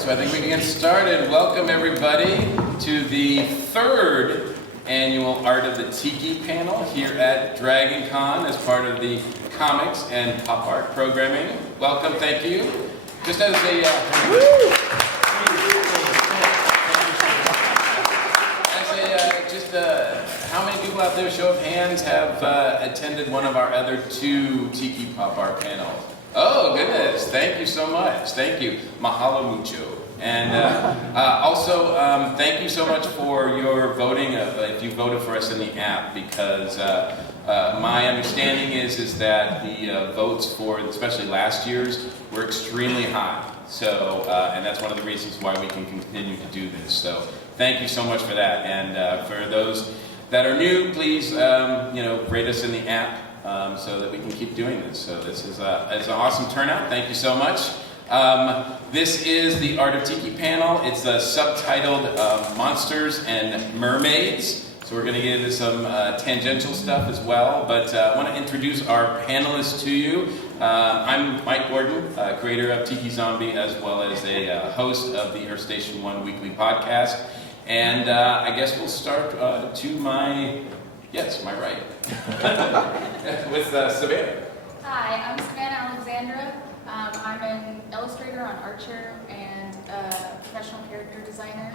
So I think we can get started. Welcome everybody to the third annual Art of the Tiki panel here at Dragon Con as part of the comics and pop art programming. Welcome, thank you. Just as a how many people out there, show of hands, have attended one of our other two Tiki pop art panels? Oh, goodness. Thank you so much. Thank you. Mahalo mucho. And also, thank you so much for your voting, if you voted for us in the app, because my understanding is that the votes for, especially last year's, were extremely high. So, and that's one of the reasons why we can continue to do this. So, thank you so much for that. And for those that are new, please, rate us in the app. So that we can keep doing this. So this is it's an awesome turnout. Thank you so much. This is the Art of Tiki panel. It's subtitled Monsters and Mermaids. So we're going to get into some tangential stuff as well. But I want to introduce our panelists to you. I'm Mike Gordon, creator of Tiki Zombie, as well as a host of the Earth Station 1 weekly podcast. And I guess we'll start to my right. With Savannah. Hi, I'm Savannah Alexandra. I'm an illustrator on Archer and a professional character designer.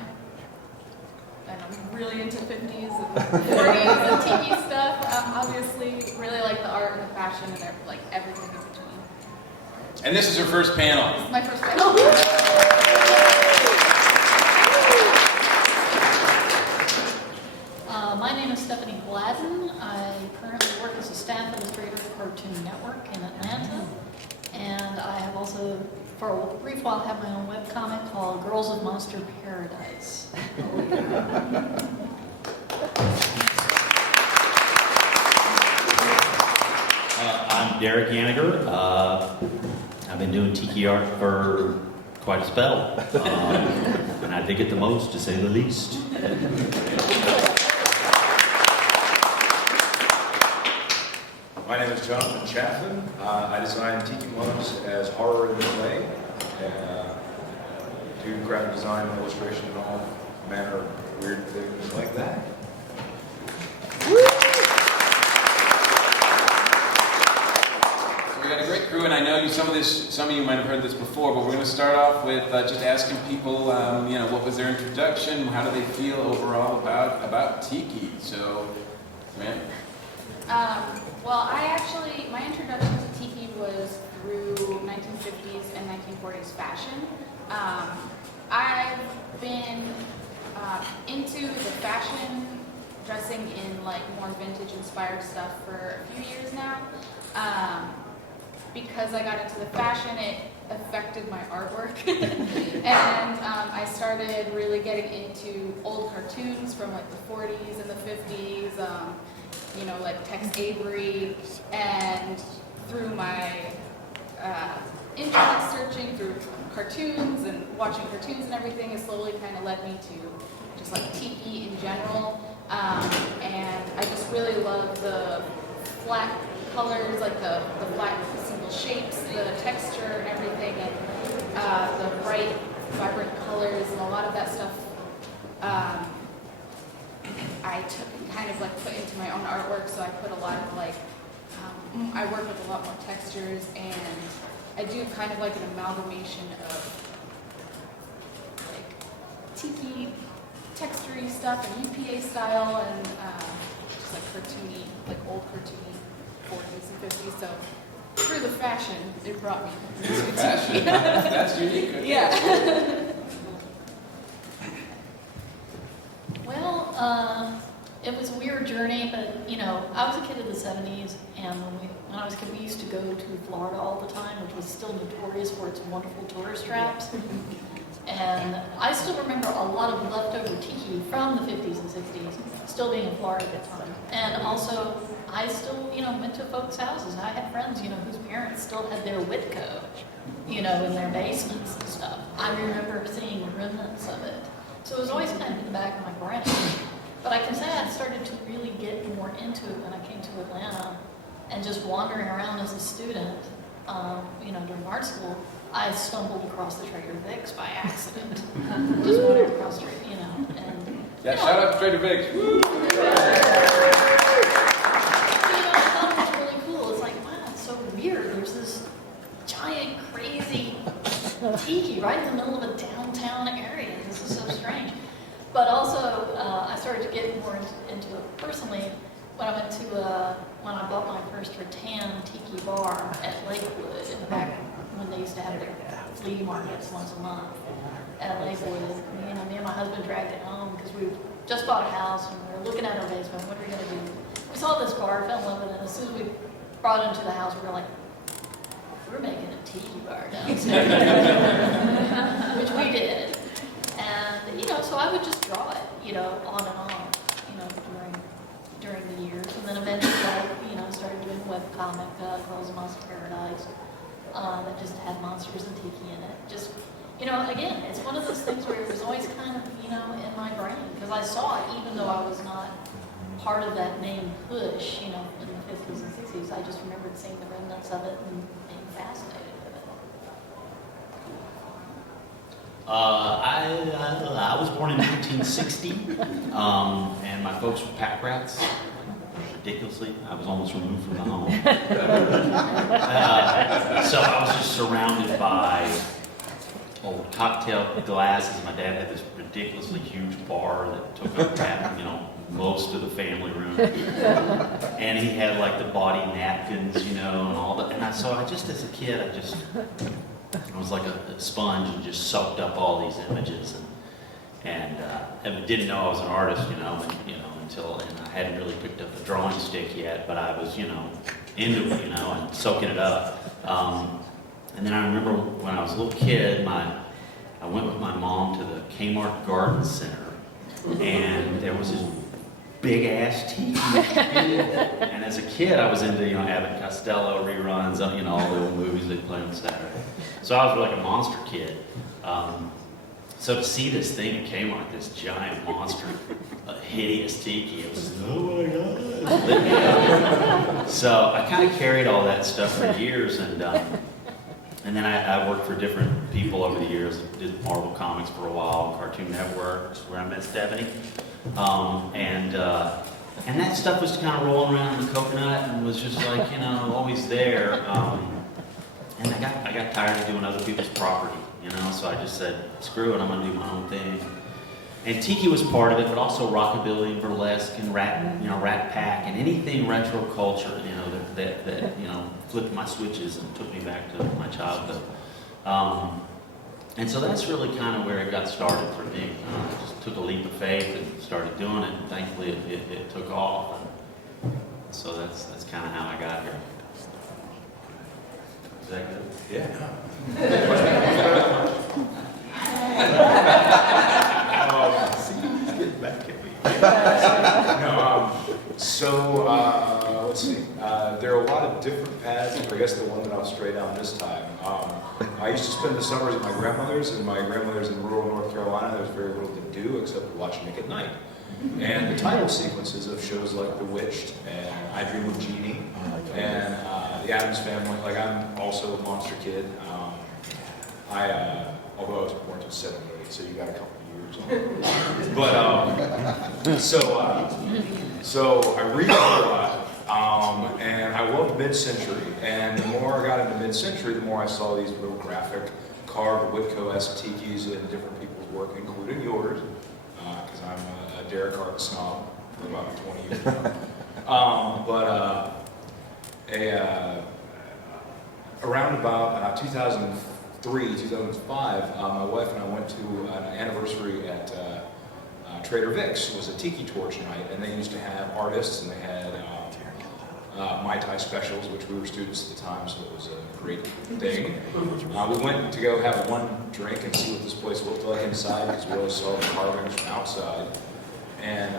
And I'm really into 50s and 40s and tiki stuff. Obviously, really like the art and the fashion and like everything in between. And this is her first panel. This is my first panel. My name is Gladden. I currently work as a staff illustrator at Cartoon Network in Atlanta. And I have also, for a brief while, had my own webcomic called Girls of Monster Paradise. I'm Derek Yaniger. I've been doing tiki art for quite a spell. And I dig it the most, to say the least. My name is Jonathan Chaffin. I design tiki mugs as horror in play, and do graphic design, illustration, and all manner of weird things like that. So we got a great crew, and I know some of you might have heard this before, but we're going to start off with just asking people, what was their introduction, how do they feel overall about tiki? So, man. Well, my introduction to tiki was through 1950s and 1940s fashion. I've been into the fashion, dressing in like more vintage inspired stuff for a few years now. Because I got into the fashion, it affected my artwork. And I started really getting into old cartoons from like the 40s and the 50s. Like Tex Avery, and through my internet searching through cartoons and watching cartoons and everything, it slowly kind of led me to just like tiki in general. And I just really love the flat colors, like the flat single shapes, the texture and everything, and the bright, vibrant colors, and a lot of that stuff I took and kind of like put into my own artwork. So I put a lot of I work with a lot more textures, and I do kind of like an amalgamation of like tiki textury stuff and UPA style, and just like cartoony, like old cartoony 40s and 50s. So through the fashion, it brought me to Fashion? That's unique. Okay. Yeah. Well, it was a weird journey, but I was a kid in the 70s, and when I was a kid, we used to go to Florida all the time, which was still notorious for its wonderful tourist traps. And I still remember a lot of leftover tiki from the 50s and 60s, still being in Florida at the time. And also, I still, went to folks' houses. I had friends, whose parents still had their Whitco, in their basements and stuff. I remember seeing remnants of it. So it was always kind of in the back of my brain. But I can say I started to really get more into it when I came to Atlanta, and just wandering around as a student, during art school, I stumbled across the Trader Vic's by accident. Just wandering across the street, you know, and Yeah, shout out to Trader Vic's. you know, I thought it was really cool. It's like, wow, it's so weird. There's this giant, crazy tiki right in the middle of a downtown area. This is so strange. But also, I started to get more into it personally when when I bought my first rattan tiki bar at Lakewood in the back when they used to have their flea markets once a month at Lakewood. Me and my husband dragged it home because we just bought a house and we were looking at our basement. What are we going to do? We saw this bar, fell in love with it. As soon as we brought it into the house, we were like, we're making a tiki bar downstairs, which we did. And, you know, so I would just draw it, you know, on and on, you know, during the years. And then eventually I, you know, started doing webcomic, Girls of Monster Paradise, that just had monsters and tiki in it. Just, you know, again, it's one of those things where it was always kind of, you know, in my brain. Because I saw it, even though I was not part of that main push, you know, in the 50s and 60s. I just remembered seeing the remnants of it and being fascinated with it. I was born in 1960, and my folks were pack rats. Ridiculously, I was almost removed from the home. So I was just surrounded by old cocktail glasses. My dad had this ridiculously huge bar that took up, you know, most of the family room. And he had like the body napkins, you know, and all that. And so I just, as a kid, I was like a sponge and just soaked up all these images, and didn't know I was an artist, you know, until I hadn't really picked up the drawing stick yet, but I was, you know, into it, you know, and soaking it up. And then I remember when I was a little kid, I went with my mom to the Kmart Garden Center, and there was this big ass tiki. And as a kid, I was into, you know, Abbott and Costello reruns, you know, all the old movies they play on Saturday. So I was like a monster kid. So to see this thing at Kmart, this giant monster, hideous tiki, it was, oh my God. Lit me up. So I kind of carried all that stuff for years, and then I worked for different people over the years. Did Marvel Comics for a while, Cartoon Network, where I met Stephanie. And that stuff was kind of rolling around in the coconut and was just like, you know, always there. And I got tired of doing other people's property, you know, so I just said, screw it, I'm going to do my own thing. And tiki was part of it, but also rockabilly and burlesque and Rat Pack and anything retro culture, you know, that you know, flipped my switches and took me back to my childhood. And so that's really kind of where it got started for me. I just took a leap of faith and started doing it, and thankfully it took off. And so that's kind of how I got here. Is that good? Yeah. See, he's getting back at me. Let's see. There are a lot of different paths, but I guess the one that I'll stray down this time. I used to spend the summers at my grandmother's, and my grandmother's in rural North Carolina. There was very little to do except watch Nick at Night. And the title sequences of shows like Bewitched and I Dream of Jeannie and The Addams Family. Like, I'm also a monster kid. Although I was born in '78, so you got a couple of years on. But so I read a lot. And I loved mid-century, and the more I got into mid-century, the more I saw these real graphic, carved Whitco-esque tikis in different people's work, including yours, because I'm a Derek Hart snob for about 20 years now. Around about 2003, 2005, my wife and I went to an anniversary at Trader Vic's. It was a tiki torch night, and they used to have artists, and they had Mai Tai specials, which we were students at the time, so it was a great thing. We went to go have one drink and see what this place looked like inside, because we always saw the carvings from outside. And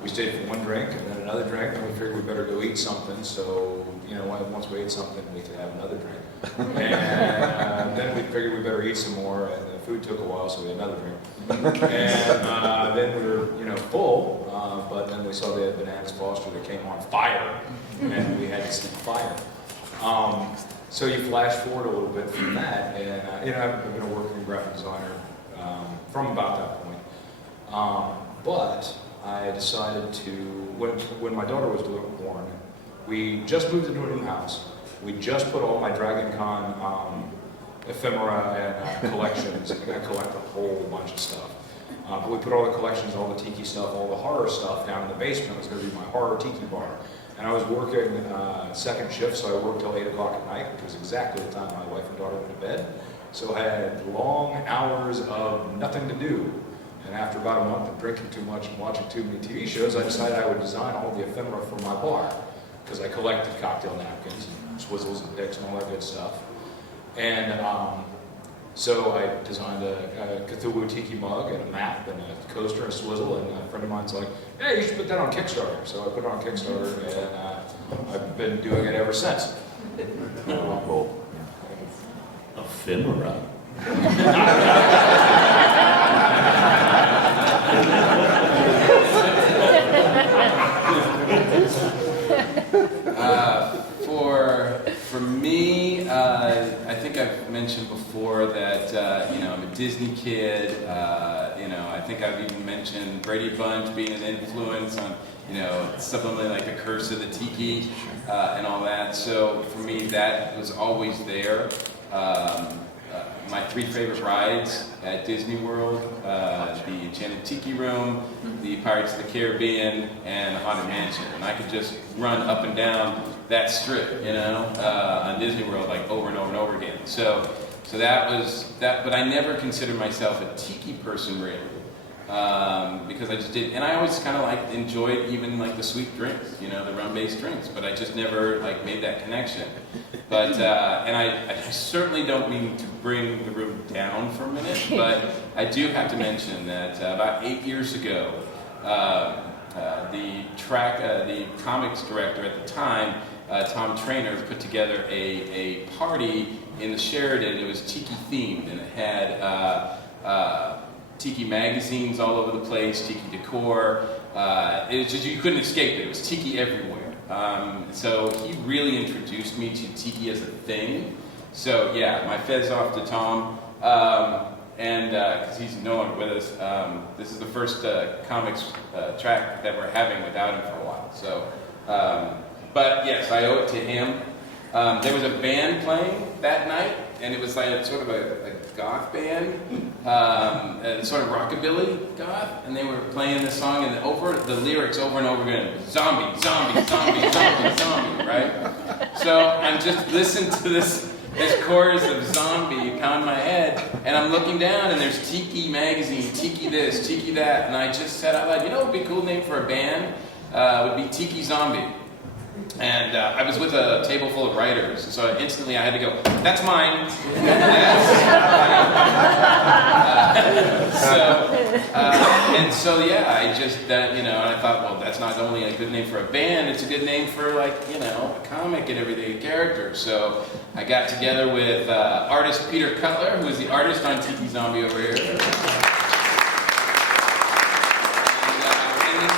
we stayed for one drink, and then another drink, and we figured we better go eat something, so, you know, once we ate something, we could have another drink. And then we figured we better eat some more, and the food took a while, so we had another drink. And then we were, you know, full, but then we saw they had Bananas Foster that came on fire, and we had to see fire. So you flash forward a little bit from that, and I've been a working graphic designer from about that point. But I decided to, when my daughter was born, we just moved into a new house. We just put all my Dragon Con ephemera and collections. I collect a whole bunch of stuff. But we put all the collections, all the Tiki stuff, all the horror stuff down in the basement. It was going to be my horror Tiki bar. And I was working second shift, so I worked till 8 o'clock at night, which was exactly the time my wife and daughter went to bed. So I had long hours of nothing to do. And after about a month of drinking too much and watching too many TV shows, I decided I would design all the ephemera for my bar. Because I collected cocktail napkins, and swizzles and picks and all that good stuff. And so I designed a Cthulhu Tiki mug and a map and a coaster and a swizzle, and a friend of mine's like, hey, you should put that on Kickstarter. So I put it on Kickstarter, and I've been doing it ever since. Ephemera. For me, I think I've mentioned before that I'm a Disney kid. I think I've even mentioned Brady Bunch being an influence on something like the Curse of the Tiki and all that. So for me, that was always there. My three favorite rides at Disney World, the Enchanted Tiki Room, the Pirates of the Caribbean, and the Haunted Mansion. And I could just run up and down that strip, on Disney World, like over and over and over again. So that was that, but I never considered myself a Tiki person really. Because I just did, and I always kind of enjoyed even the sweet drinks, the rum-based drinks, but I just never made that connection. But and I certainly don't mean to bring the room down for a minute, but I do have to mention that about 8 years ago, the comics director at the time, Tom Trainer, put together a party in the Sheraton. It was Tiki themed, and it had Tiki magazines all over the place, Tiki decor. It was just, you couldn't escape it. It was Tiki everywhere. So he really introduced me to Tiki as a thing. So yeah, my fez off to Tom. And because he's no longer with us, this is the first comics track that we're having without him for a while. So, but yes, I owe it to him. There was a band playing that night, and it was sort of a goth band, sort of rockabilly goth, and they were playing this song, and the lyrics over and over again, zombie, zombie, zombie, zombie, zombie, right? So I'm just listening to this chorus of zombie pound my head, and I'm looking down, and there's Tiki magazine, Tiki this, Tiki that, and I just said out loud, what would be a cool name for a band? Would be Tiki Zombie. And I was with a table full of writers, so instantly I had to go, that's mine. I just, and I thought, well, that's not only a good name for a band, it's a good name for a comic and everything, a character. So I got together with artist Peter Cutler, who is the artist on Tiki Zombie over here.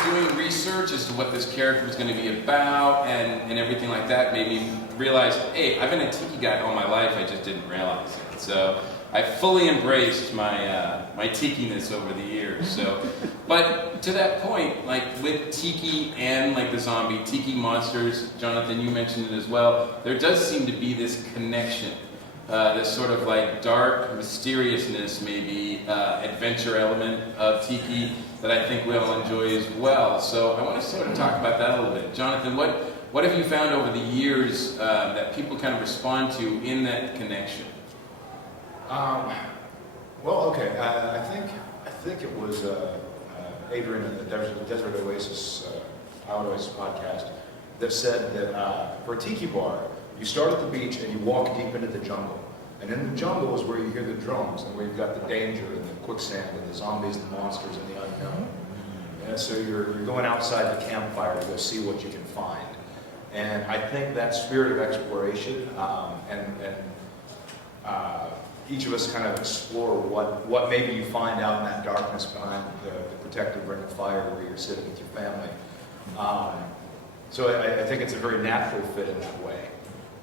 Doing research as to what this character was going to be about and everything like that made me realize, hey, I've been a Tiki guy all my life, I just didn't realize it. So I fully embraced my Tiki-ness over the years. So, but to that point, with Tiki and the zombie, Tiki monsters, Jonathan, you mentioned it as well, there does seem to be this connection. This sort of dark mysteriousness, maybe adventure element of Tiki that I think we'll enjoy as well. So I want to sort of talk about that a little bit. Jonathan, what have you found over the years that people kind of respond to in that connection? I think it was Adrian at the Desert Oasis podcast that said that for a Tiki bar, you start at the beach and you walk deep into the jungle. And in the jungle is where you hear the drums and where you've got the danger and the quicksand and the zombies and the monsters and the unknown. And so you're going outside the campfire to go see what you can find. And I think that spirit of exploration and each of us kind of explore what maybe you find out in that darkness behind the protective ring of fire where you're sitting with your family. So I think it's a very natural fit in that way.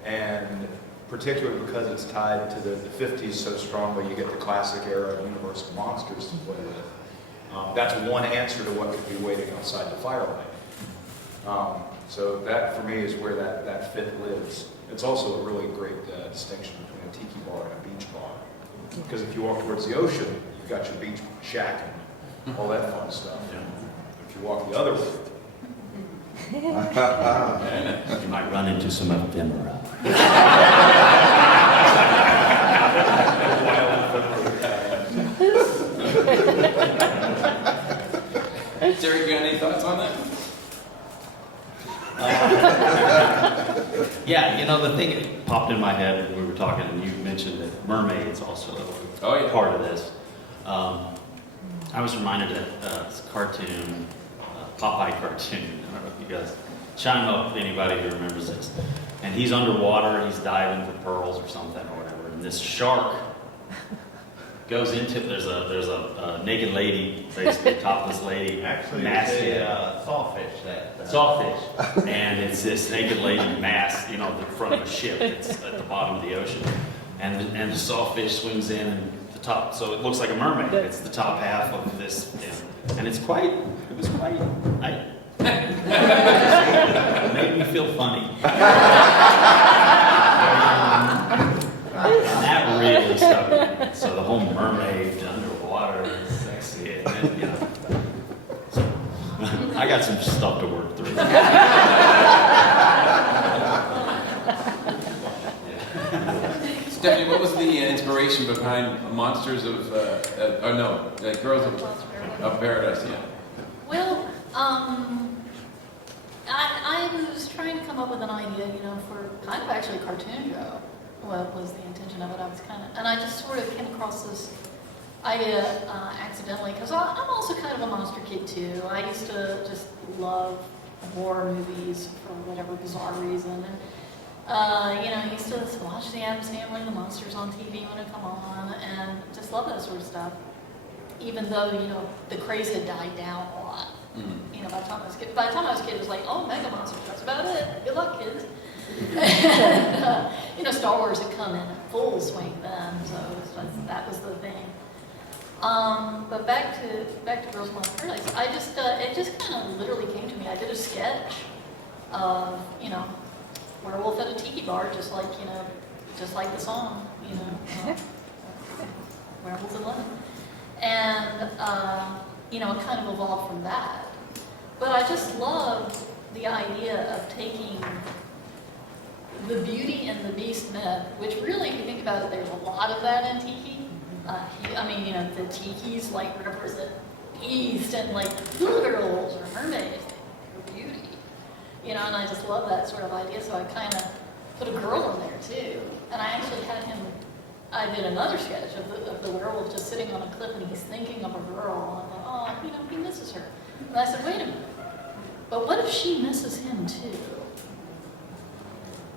And particularly because it's tied to the 50s so strongly, you get the classic era of Universal monsters to play with. That's one answer to what could be waiting outside the firelight. So that, for me, is where that fit lives. It's also a really great distinction between a tiki bar and a beach bar. Because if you walk towards the ocean, you've got your beach shack and all that fun stuff. If you walk the other way, You might run into some ephemera. Derek, you got any thoughts on that? Yeah, you know, the thing that popped in my head when we were talking, and you mentioned that Mermaids also Oh, yeah. part of this. I was reminded of this cartoon, Popeye cartoon. I don't know if you guys chime up, anybody who remembers this. And he's underwater, he's diving for pearls or something or whatever. And this shark goes into, there's a naked lady, basically topless lady, Actually, masked it's in. a sawfish that. Sawfish. And it's this naked lady masked, you know, the front of a ship. It's at the bottom of the ocean. And the sawfish swims in and the top, so it looks like a mermaid. It's the top half of this, and it was quite, it made me feel funny. And that really stuck with me. So the whole mermaid underwater is sexy, and then, you know. So, I got some stuff to work through. Stephanie, what was the inspiration behind Monsters of, Girls of Paradise? Yeah. Well, I was trying to come up with an idea, you know, for kind of actually a cartoon show. What was the intention of it? And I just sort of came across this idea accidentally, because I'm also kind of a monster kid too. I used to just love horror movies for whatever bizarre reason. And, you know, I used to watch the Addams Family, the monsters on TV when it come on, and just love that sort of stuff. Even though, you know, the craze had died down a lot. You know, by the time I was a kid, it was like, oh, Mega Monsters, that's about it. Good luck, kids. And, you know, Star Wars had come in full swing then, so that was the thing. But back to Girls of Paradise, it just kind of literally came to me. I did a sketch of, you know, werewolf at a tiki bar, just like the song, you know, werewolves in London. And, you know, it kind of evolved from that. But I just love the idea of taking the Beauty and the Beast myth, which really, if you think about it, there's a lot of that in Tiki. I mean, you know, the Tikis like represent East, and like little girls or mermaids or beauty. You know, and I just love that sort of idea, so I kind of put a girl in there too. And I actually had him, I did another sketch of the werewolf just sitting on a cliff and he's thinking of a girl. And I thought, oh, you know, he misses her. And I said, wait a minute, but what if she misses him too?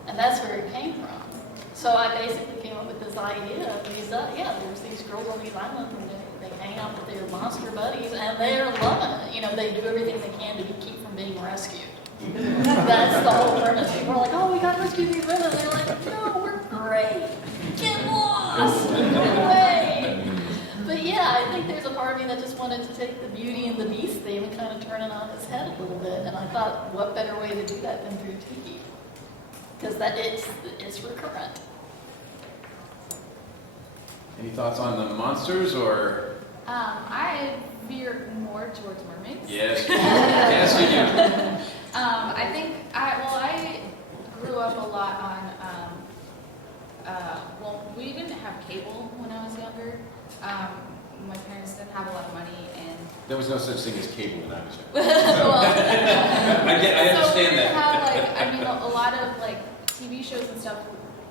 And that's where it came from. So I basically came up with this idea of these, there's these girls on these islands and they hang out with their monster buddies and they're loving it. You know, they do everything they can to keep from being rescued. That's the whole premise. People are like, oh, we got to rescue these women. They're like, no, we're great. Get lost. Get away. But yeah, I think there's a part of me that just wanted to take the Beauty and the Beast theme and kind of turn it on its head a little bit. And I thought, what better way to do that than through Tiki? Because it's recurrent. Any thoughts on the monsters, or? I veer more towards mermaids. Yes. Yes, you do. I think I grew up a lot on. We didn't have cable when I was younger. My parents didn't have a lot of money, and There was no such thing as cable when I was young. well, I understand so we that. have a lot of like TV shows and stuff.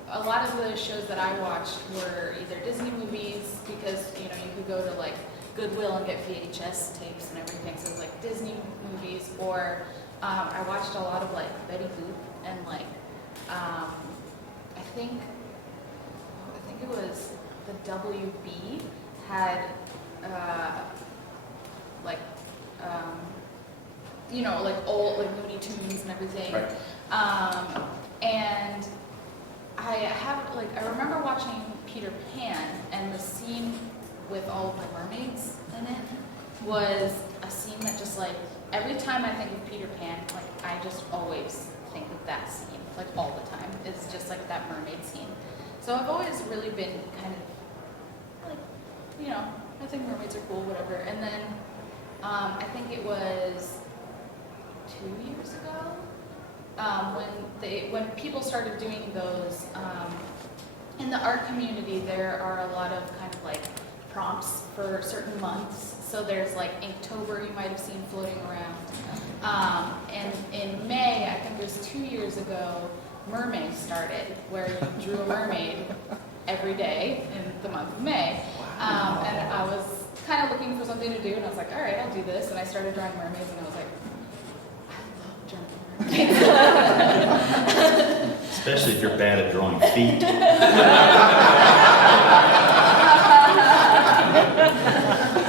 A lot of the shows that I watched were either Disney movies, because you know you could go to like Goodwill and get VHS tapes and everything. So it was like Disney movies, or I watched a lot of like Betty Boop and like I think it was the WB had you know, like old like Looney Tunes and everything. Right. And I remember watching Peter Pan, and the scene with all of the mermaids in it was a scene that just like, every time I think of Peter Pan, like I just always think of that scene, like all the time. It's just like that mermaid scene. So I've always really been kind of like, you know, I think mermaids are cool, whatever. And then I think it was 2 years ago when people started doing those. In the art community, there are a lot of kind of like prompts for certain months. So there's like Inktober, you might have seen floating around. And in May, I think it was 2 years ago, Mermaids started, where you drew a mermaid every day in the month of May. And I was kind of looking for something to do, and I was like, all right, I'll do this. And I started drawing mermaids, and I was like, I love drawing mermaids. Especially if you're bad at drawing feet.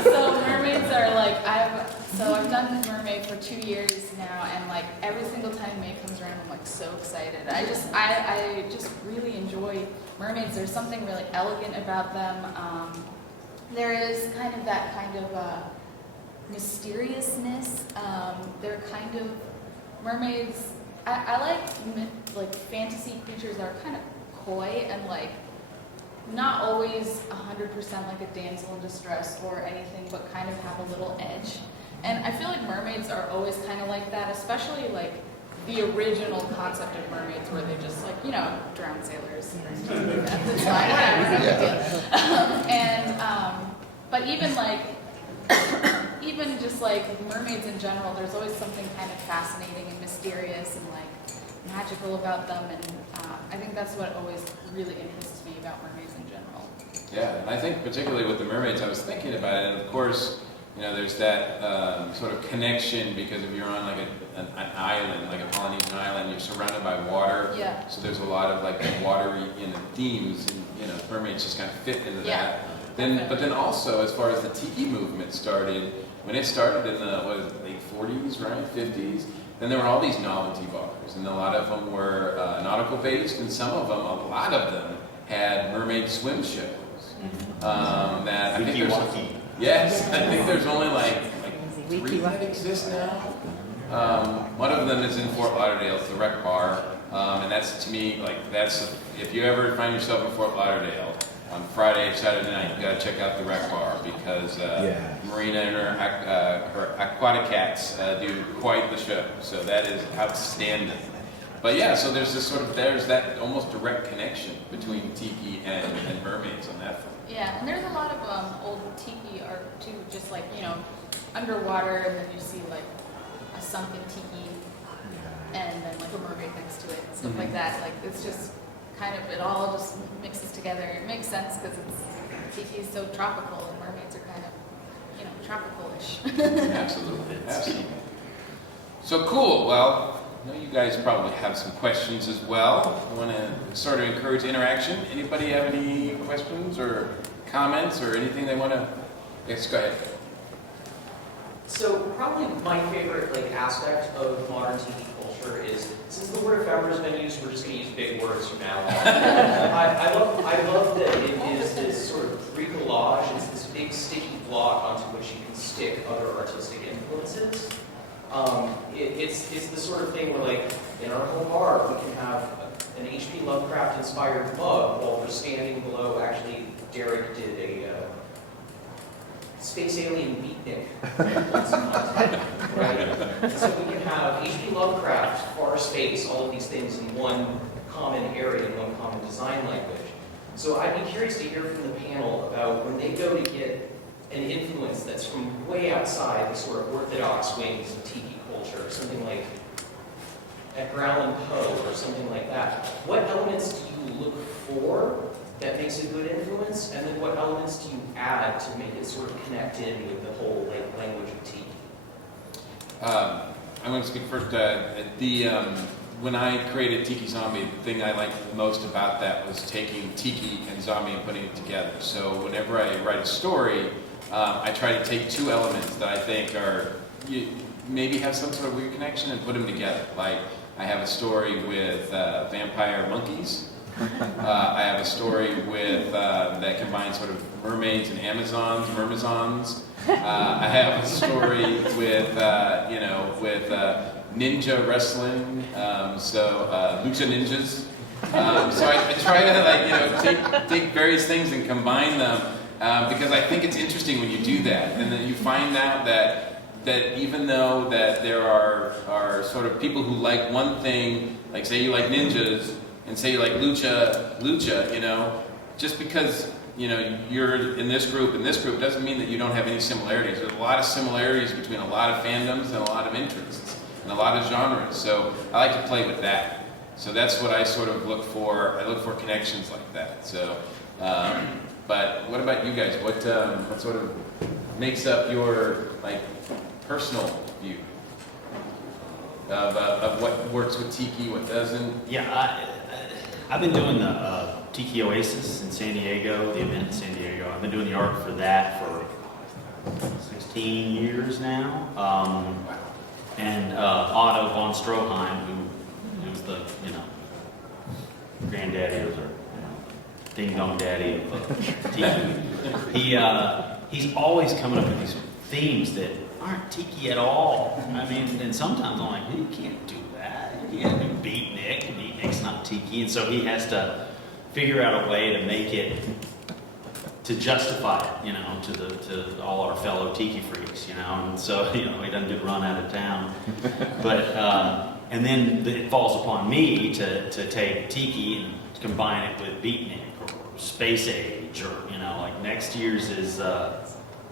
So mermaids are like, I've done mermaid for 2 years now, and like every single time May comes around, I'm like so excited. I just really enjoy mermaids. There's something really elegant about them. There is kind of that kind of mysteriousness. They're kind of mermaids. I like fantasy creatures that are kind of coy and like not always 100% like a damsel in distress or anything, but kind of have a little edge. And I feel like mermaids are always kind of like that, especially like the original concept of mermaids, where they just like, you know, drown sailors. That's fine, whatever, no big deal. But even like, even just like mermaids in general, there's always something kind of fascinating and mysterious and like magical about them, and I think that's what always really interests me about mermaids in general. Yeah, and I think particularly with the mermaids, I was thinking about it, and of course, you know, there's that sort of connection, because if you're on like an island, like a Polynesian island, you're surrounded by water. Yeah. So there's a lot of like watery, you know, themes, and you know, mermaids just kind of fit into that. But then also, as far as the Tiki movement started, when it started in the late 40s, right, 50s, then there were all these novelty bars, and a lot of them were nautical based, and some of them, a lot of them, had mermaid swim shows. That I think yes, I think there's only like 3 that exist now. One of them is in Fort Lauderdale, it's the Rec Bar, and that's, to me, like, that's, if you ever find yourself in Fort Lauderdale on Friday or Saturday night, you gotta check out the Rec Bar, because Marina and her aquatic cats do quite the show, so that is outstanding. But yeah, so there's that almost direct connection between Tiki and mermaids on that front. Yeah, and there's a lot of old Tiki art too, just like, you know, underwater, and then you see like a sunken Tiki, and then like a mermaid next to it, stuff like that. Like, it's just kind of, it all just mixes together. It makes sense because Tiki is so tropical, and mermaids are kind of, you know, tropical-ish. Absolutely, absolutely. So cool. Well, I know you guys probably have some questions as well. I want to sort of encourage interaction. Anybody have any questions or comments or anything they want to? Yes, go ahead. So probably my favorite aspect of modern Tiki culture is, since the word ephemeral has been used, we're just going to use big words from now on. I love that it is this sort of bricolage. It's this big sticky block onto which you can stick other artistic influences. It's the sort of thing where, like, in our home art, we can have an H.P. Lovecraft-inspired mug while we're standing below. Actually, Derek did a space alien beatnik once upon a time, right? So we can have H.P. Lovecraft, far space, all of these things in one common area, in one common design language. So I'd be curious to hear from the panel about when they go to get an influence that's from way outside the sort of orthodox wings of Tiki culture, something like Edgar Allan Poe or something like that. What elements do you look for that makes a good influence, and then what elements do you add to make it sort of connect in with the whole language of Tiki? I'm going to speak first. When I created Tiki Zombie, the thing I liked the most about that was taking Tiki and Zombie and putting it together. So whenever I write a story, I try to take 2 elements that I think maybe have some sort of weird connection and put them together. Like, I have a story with vampire monkeys, I have a story with that combines sort of mermaids and Amazons. I have a story with with ninja wrestling, lucha ninjas. So I try to take various things and combine them because I think it's interesting when you do that, and then you find out that even though that there are sort of people who like one thing, like say you like ninjas and say you like lucha, just because you're in this group doesn't mean that you don't have any similarities. There's a lot of similarities between a lot of fandoms and a lot of interests and a lot of genres. So I like to play with that. So that's what I sort of look for. I look for connections like that. So, but what about you guys? What sort of makes up your personal view of what works with Tiki, what doesn't? Yeah, I've been doing the Tiki Oasis in San Diego, the event in San Diego. I've been doing the art for that for 16 years now. And Otto von Stroheim, who's the granddaddy or ding dong daddy of Tiki. He's always coming up with these themes that aren't Tiki at all. I mean, and sometimes I'm like, you can't do that. You can't do beatnik. Beatnik's not Tiki, and so he has to figure out a way to make it, to justify it, to all our fellow Tiki freaks, and so he doesn't get run out of town. But and then it falls upon me to take Tiki and combine it with beatnik or space age, or like next year's is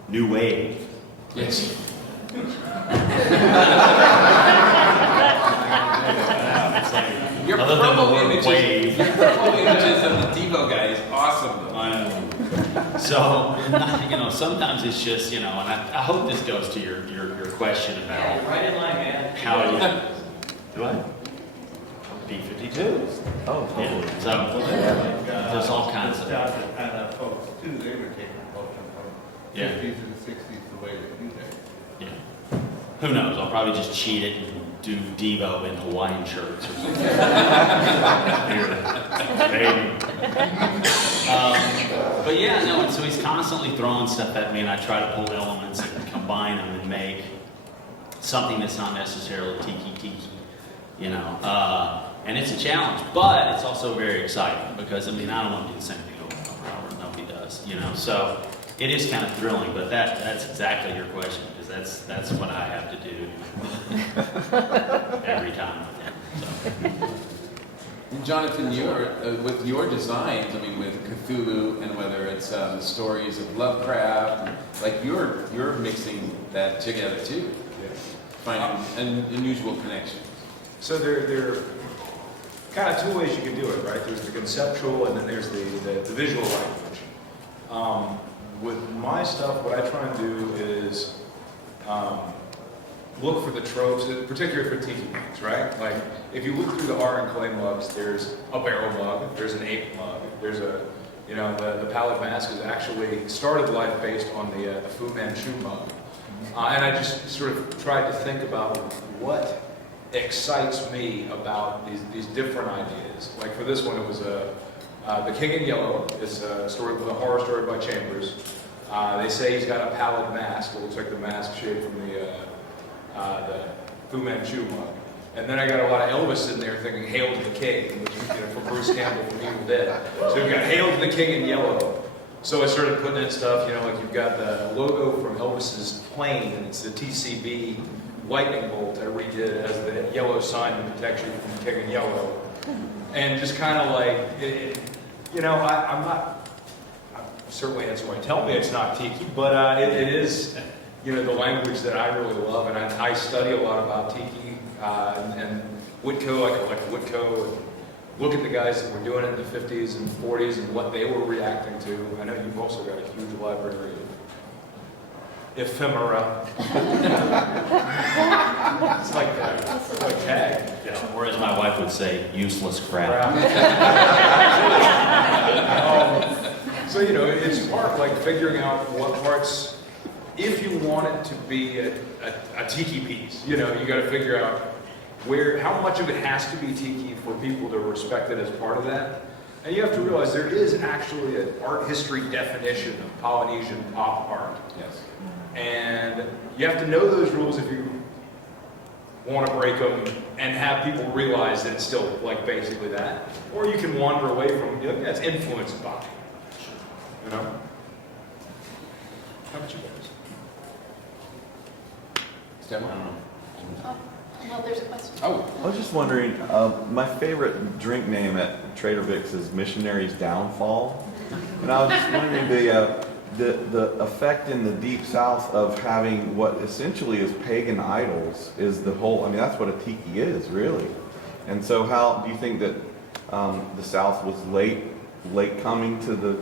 New Wave. Yes. Your Other than the promo word wave. Your promo images of the Devo guy is awesome, though. So, sometimes it's just, and I hope this goes to your question about Yeah, right in line, man. how you do I? B-52s. Oh, Yeah. So there's all kinds of. And folks too, they were taking motion from Yeah. 50s and 60s the way that you did. Yeah. Who knows? I'll probably just cheat it and do Devo in Hawaiian shirts or something. Here, baby. But yeah, no, and so he's constantly throwing stuff at me, and I try to pull elements and combine them and make something that's not necessarily tiki, and it's a challenge, but it's also very exciting because, I don't want to do the same thing over and over. Nobody does, so it is kind of thrilling, but that's exactly your question, because that's what I have to do every time with him. So. And Jonathan, with your designs, with Cthulhu, and whether it's the stories of Lovecraft, you're mixing that together too, finding an unusual connection. So there are kind of two ways you can do it, right? There's the conceptual, and then there's the visual language. With my stuff, what I try and do is look for the tropes, particularly for tiki mugs, right? Like, if you look through the art and clay mugs, there's a barrel mug, there's an ape mug, there's the pallid mask is actually started life based on the Fu Manchu mug. And I just sort of tried to think about what excites me about these different ideas. Like for this one, it was The King in Yellow. It's a horror story by Chambers. They say he's got a pallid mask. It looks like the mask shaped from the Fu Manchu mug. And then I got a lot of Elvis in there thinking Hail to the King, which for Bruce Campbell from Evil Dead. So we've got Hail to the King in Yellow. So I started putting in stuff, like you've got the logo from Elvis's plane, and it's the TCB lightning bolt I redid as the yellow sign of protection from the King in Yellow. And just kind of I'm not, I certainly had someone tell me it's not Tiki, but it is, the language that I really love, and I study a lot about Tiki and Whitco. I collect Whitco and look at the guys that were doing it in the 50s and 40s and what they were reacting to. I know you've also got a huge library of ephemera. It's like tag. Yeah, or as my wife would say, useless crap. So, it's part like figuring out what parts, if you want it to be a tiki piece, you got to figure out how much of it has to be tiki for people to respect it as part of that, And you have to realize there is actually an art history definition of Polynesian pop art. Yes. And you have to know those rules if you want to break them and have people realize that it's still like basically that. Or you can wander away from it. That's influenced by. You know? How about you guys? Stella? I don't know. Oh, well, there's a question. Oh, I was just wondering, my favorite drink name at Trader Vic's is Missionary's Downfall. And I was just wondering the effect in the Deep South of having what essentially is pagan idols is the whole, I mean, that's what a tiki is, really. And so how do you think that the South was late coming to the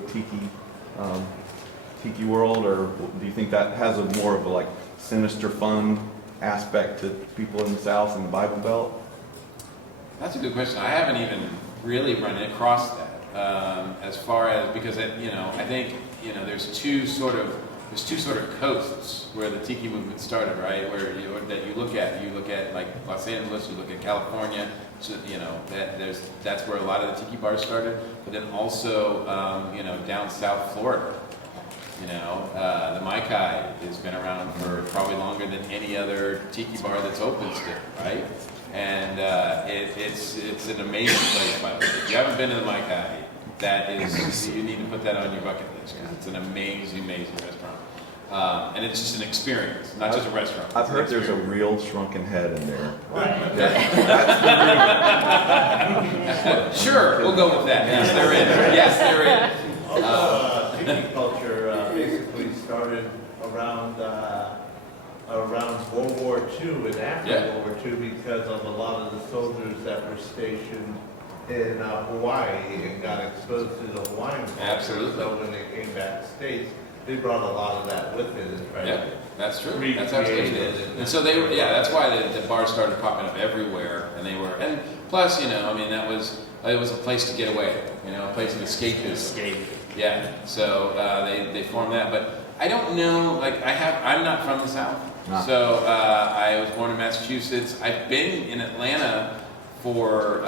tiki world, or do you think that has a more of a like sinister fun aspect to people in the South and the Bible Belt? that's a good question. I haven't even really run across that. As far as, because I think there's two sort of coasts where the tiki movement started, right? Where you look at like Los Angeles, you look at California. So, that's where a lot of the tiki bars started. But then also down South Florida. The Mai Kai has been around for probably longer than any other tiki bar that's open still, right? And it's an amazing place, by the way. If you haven't been to the Mai Kai, you need to put that on your bucket list, because it's an amazing, amazing restaurant. And it's just an experience, not just a restaurant. I've heard there's a real shrunken head in there. Sure, we'll go with that. Yes, there is. Yes, there is. Also, tiki culture basically started around World War II and after Yeah. World War II because of a lot of the soldiers that were stationed in Hawaii and got exposed to the Hawaiian culture. Absolutely. So when they came back to the States, they brought a lot of that with it and tried Yeah, to that's true. recreate That's absolutely it. it. And so they were, that's why the bars started popping up everywhere, and plus, it was a place to get away, a place of escapism. Yeah, so they formed that, but I don't know, I'm not from the South, so I was born in Massachusetts. I've been in Atlanta for,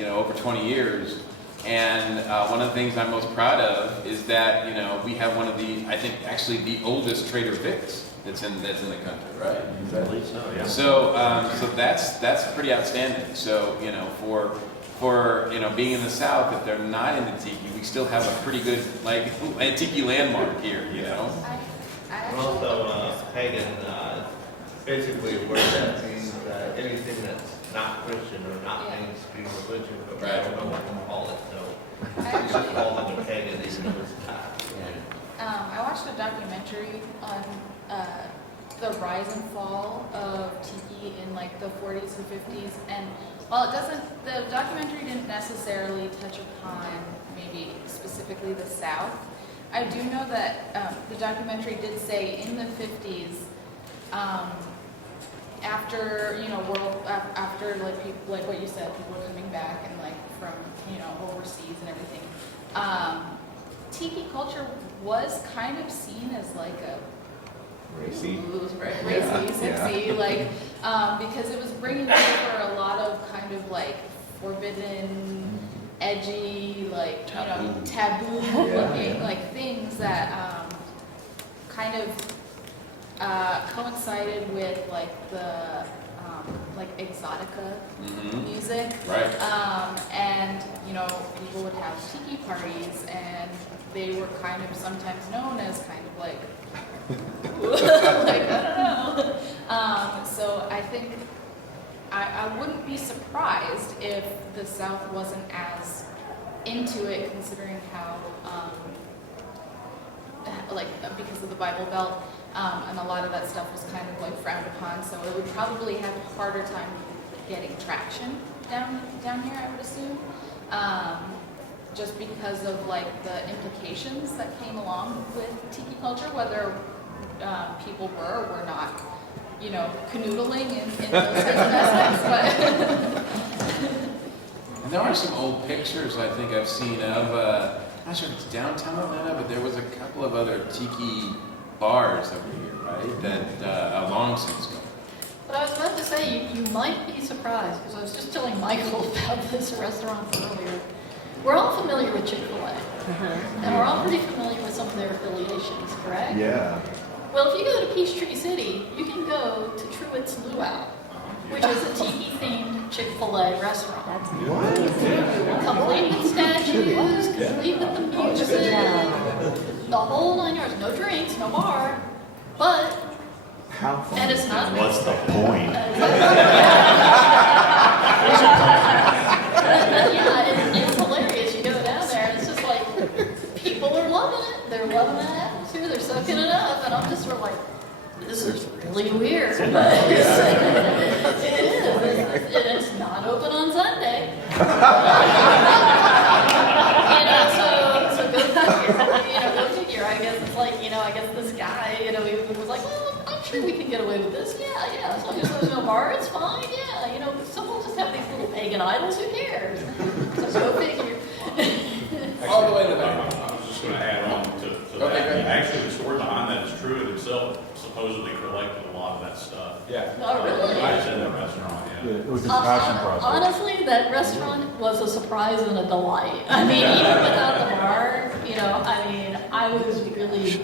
over 20 years, and one of the things I'm most proud of is that, we have one of I think actually the oldest Trader Vic's that's in the country, right? I believe so, yeah. So that's pretty outstanding. So, for being in the South, if they're not into tiki, we still have a pretty good a tiki landmark here, I And actually also, pagan, basically a word that means anything that's not Christian or not Yeah. mainstream religion, but we Right. don't know what to call it, so I we just actually call it a pagan, even though it's not. I watched a documentary on the rise and fall of tiki in the 40s and 50s, and while the documentary didn't necessarily touch upon maybe specifically the South, I do know that the documentary did say in the 50s, after after people what you said, people were coming back and from overseas and everything. Tiki culture was kind of seen as a Racy. racy, sexy, because it was bringing over a lot of kind of forbidden, edgy, taboo looking things that kind of coincided with the exotica music. Right. And people would have tiki parties, and they were kind of sometimes known as kind of I don't know. So I think I wouldn't be surprised if the South wasn't as into it, considering how because of the Bible Belt, and a lot of that stuff was kind of frowned upon. So it would probably have a harder time getting traction down here, I would assume. Just because of the implications that came along with tiki culture, whether people were or were not, canoodling in those types of aspects. And there are some old pictures I think I've seen of, I'm not sure if it's downtown Atlanta, but there was a couple of other tiki bars over here, right? That long since gone. But I was about to say, you might be surprised, because I was just telling Michael about this restaurant earlier. we're all familiar with Chick-fil-A. And we're all pretty familiar with some of their affiliations, correct? Yeah. Well, if you go to Peachtree City, you can go to Truett's Luau, which is a tiki-themed Chick-fil-A restaurant. Complete with statues, complete with the music, the whole 9 yards. No drinks, no bar, but, How fun? and it's not. What's the point? Yeah, it's hilarious. You go down there and it's just like, people are loving it. They're loving that atmosphere. They're soaking it up. And I'm just sort of like, this is really weird. But it is. It's not open on Sunday. So go figure. I guess it's like, I guess this guy, he was like, well, I'm sure we can get away with this. Yeah, as long as there's no bar, it's fine. Yeah, some will just have these little pagan idols. Who cares? So go figure. All the way to the back. I was just going to add on to Okay, that. great. Actually, the story behind that is true. Himself supposedly collected a lot of that stuff. Yeah. Oh, really? I was in that restaurant, yeah. It was a passion process. Honestly, that restaurant was a surprise and a delight. I mean, even without the bar, I was really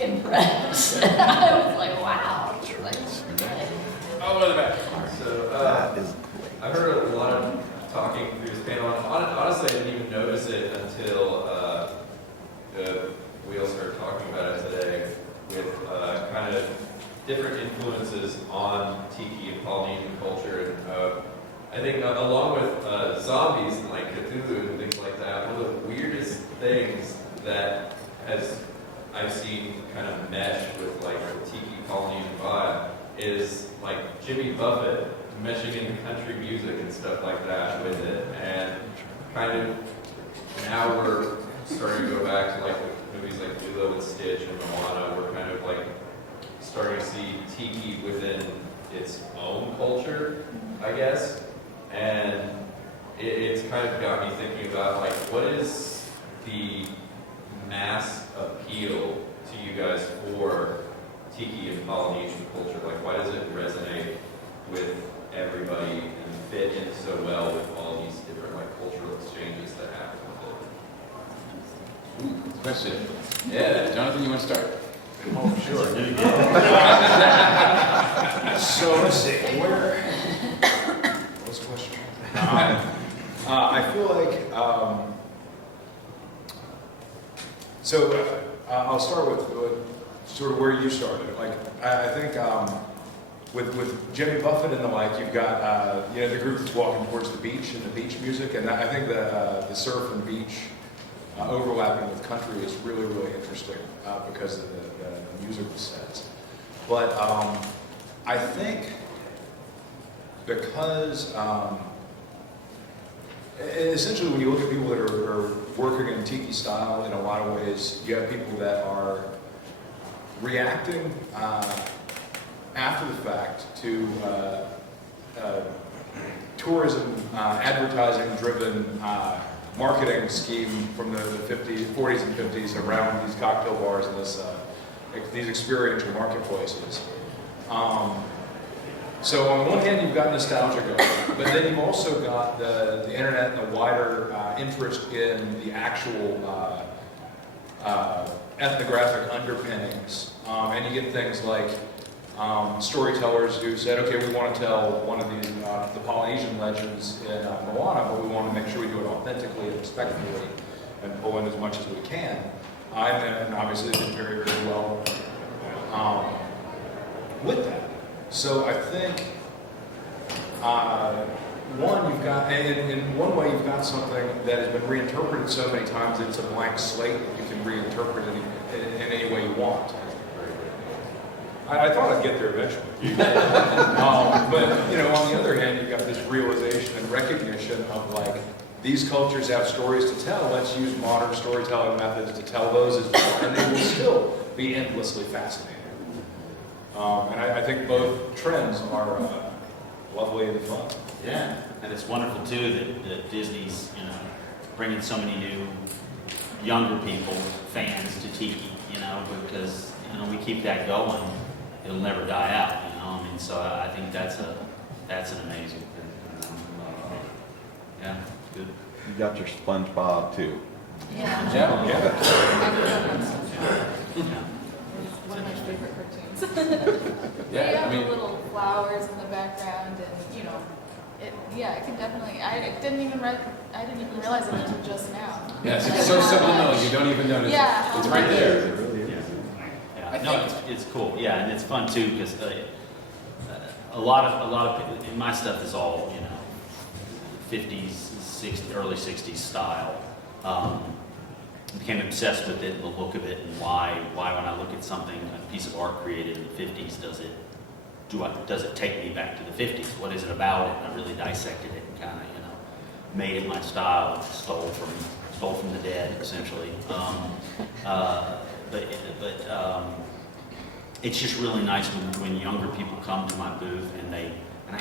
impressed. I was like, wow. All the way to the back. So, That is I heard a lot of talking through this panel. Honestly, I didn't even notice it until we all started talking about it today with kind of different influences on Tiki and Polynesian culture. And I think along with zombies and like Cthulhu and things like that, one of the weirdest things that I've seen kind of mesh with like the Tiki Polynesian vibe is like Jimmy Buffett meshing in country music and stuff like that with it. And kind of now we're starting to go back to like movies like Lilo and Stitch and Moana. We're kind of like starting to see Tiki within its own culture, I guess. And it's kind of got me thinking about like what is the mass appeal to you guys for Tiki and Polynesian culture? Like why does it resonate with everybody and fit in so well with all these different like cultural exchanges that happen with it? Question. Yeah, Jonathan, you want to start? Oh, sure. So let's see, what's the question? I feel like, I'll start with sort of where you started. Like, I think with Jimmy Buffett and the like, you've got, the group that's walking towards the beach and the beach music, and I think the surf and beach overlapping with country is really, really interesting because of the musical sense. But I think because essentially when you look at people that are working in Tiki style, in a lot of ways, you have people that are reacting after the fact to tourism, advertising-driven marketing scheme from the 40s and 50s around these cocktail bars and these experiential marketplaces. So on the one hand, you've got nostalgia going, but then you've also got the internet and the wider interest in the actual ethnographic underpinnings. And you get things like storytellers who said, okay, we want to tell one of the Polynesian legends in Moana, but we want to make sure we do it authentically and respectfully and pull in as much as we can. And obviously they did very, very well with that. So I think, you've got, in one way you've got something that has been reinterpreted so many times that it's a blank slate that you can reinterpret it in any way you want. I thought I'd get there eventually. But, on the other hand, you've got this realization and recognition of like, these cultures have stories to tell. Let's use modern storytelling methods to tell those as well, and they will still be endlessly fascinating. And I think both trends are lovely and fun. Yeah, and it's wonderful too that Disney's, bringing so many new, younger people, fans to Tiki, because, we keep that going, it'll never die out, so I think that's an amazing thing. Yeah, it's good. You got your SpongeBob too. Yeah. Yeah. One of my favorite cartoons. Yeah, They have I mean, the little flowers in the background, and I can definitely. I didn't even realize it until just now. yes, it's so subliminal, you don't even notice. Yeah. It's right there. It really is. Yeah, no, it's cool. Yeah, and it's fun too because a lot of people, and my stuff is all 50s, 60s, early 60s style. Became obsessed with it, the look of it, and why when I look at something, a piece of art created in the 50s, does it take me back to the 50s? What is it about it? And I really dissected it and kind of made it my style and stole from the dead essentially. But it's just really nice when younger people come to my booth and I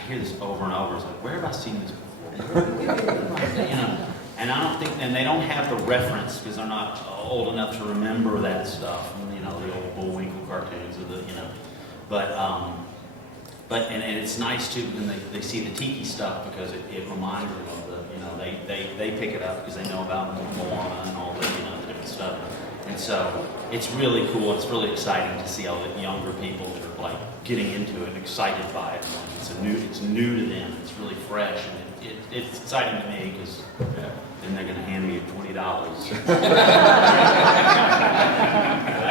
hear this over and over. It's like, where have I seen this before? And I don't think, and they don't have the reference because they're not old enough to remember that stuff. The old Bullwinkle cartoons or but it's nice too when they see the Tiki stuff because it reminds them of they pick it up because they know about Moana and all the different stuff. And so it's really cool. It's really exciting to see all the younger people that are like getting into it and excited by it. It's new to them. It's really fresh, and it's exciting to me because then they're going to hand me $20. I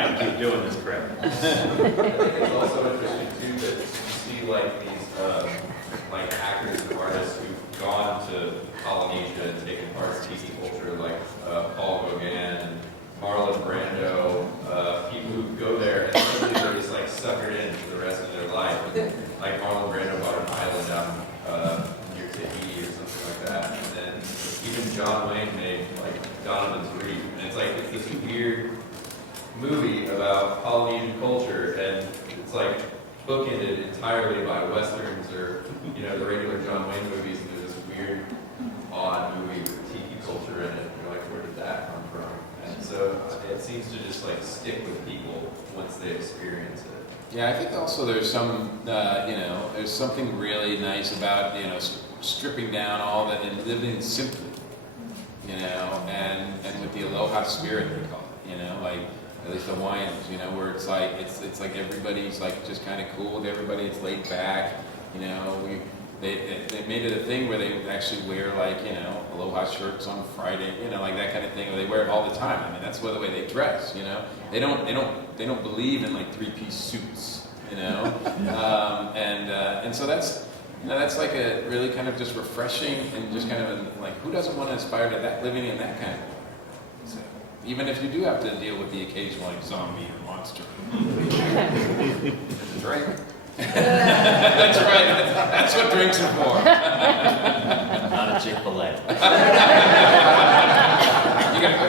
can keep doing this crap. I think it's also interesting too that you see like these like actors and artists who've gone to Polynesia and taken part in Tiki culture, like Paul Gauguin and Marlon Brando, people who go there and suddenly they're just like suckered in for the rest of their life. And, like Marlon Brando bought an island out near Tiki or something like that, and then even John Wayne made like Donovan's Reef, and it's like it's this weird movie about Polynesian culture, and it's like bookended entirely by westerns or the regular John Wayne movies, and there's this weird, odd movie with Tiki culture in it. And you're like, where did that come from? And so it seems to just like stick with people once they experience it. Yeah, I think also there's some, there's something really nice about, stripping down all that and living simply, and with the aloha spirit they call it, like at least the Hawaiians, where it's like everybody's like just kind of cool with everybody. It's laid back, They made it a thing where they would actually wear like aloha shirts on Friday, like that kind of thing. Or they wear it all the time. I mean, that's the way they dress. They don't believe in like three-piece suits. And so that's like a really kind of just refreshing and just kind of like who doesn't want to aspire to that, living in that kind of world? So, even if you do have to deal with the occasional like zombie or monster. That's right. That's right. That's what drinks are for. Not a Chick-fil-A. You gotta go.